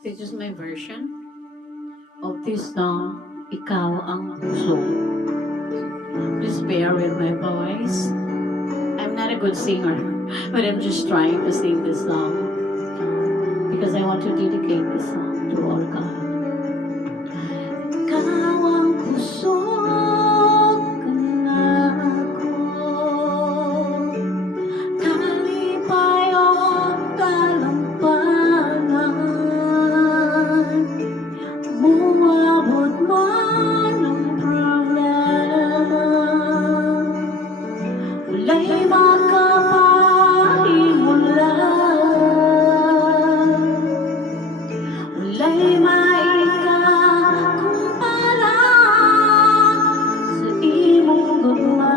This is my version of this song, Ikaw ang Puso. Please bear with my voice. I'm not a good singer, but I'm just trying to sing this song because I want to dedicate this song to all God. Ikaw ang puso ko na ako, kalipayong talampagan, umabot man ang problema, wala'y makapahimulan, wala'y maikakumpara sa imong gugma.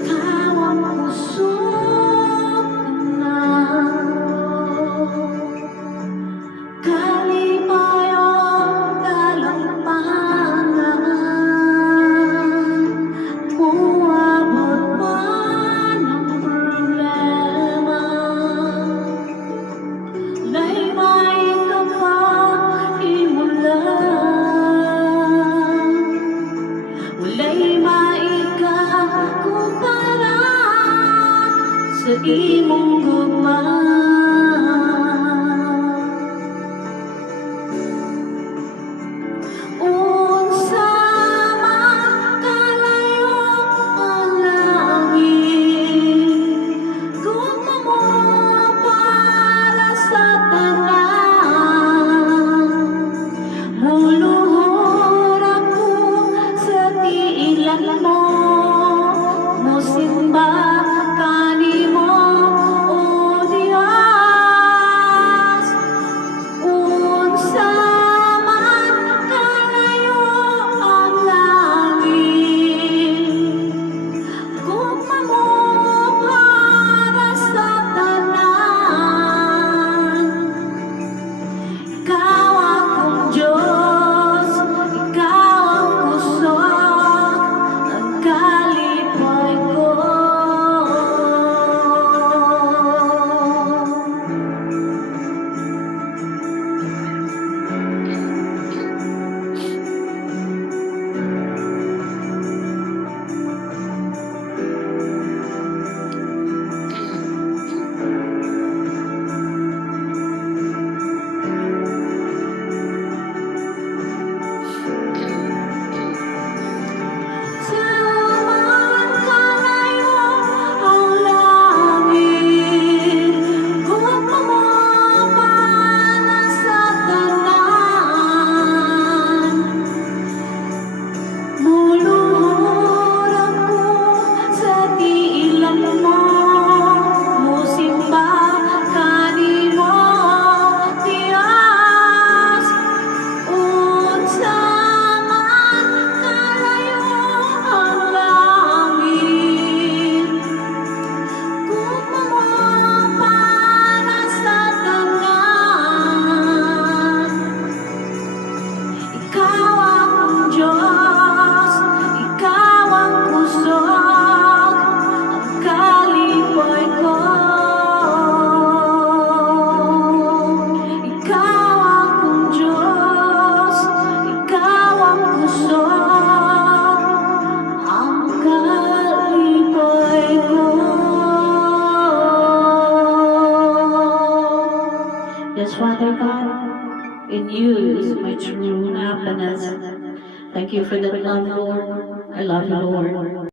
Ikaw ang puso ko na ako, kalipayong talampagan, umabot man ang problema, wala'y maikapahimulan, wala'y maikakumpara sa imong gugma. Unsa man kalayo ang langit, gugma mo para sa tanan, muluhod ako sa tiilan mo, mosimba kanimo, O Dios. Unsa man kalayo ang langit, gugma mo para sa tanan. Ikaw akong Diyos, ikaw ang puso, ang kalipay ko. Saan kalayo ang langit, gugma mo para sa tanan, muluhod ako sa tiilan mo, mosimba kanimo, Dios. Unsa man kalayo ang langit, gugma mo para sa tanan. Ikaw akong Diyos, ikaw ang puso, ang kalipay ko. Ikaw akong Diyos, ikaw ang puso, ang kalipay ko. Yes, Father God, in you is my true happiness. Thank you for that love, Lord. I love you, Lord.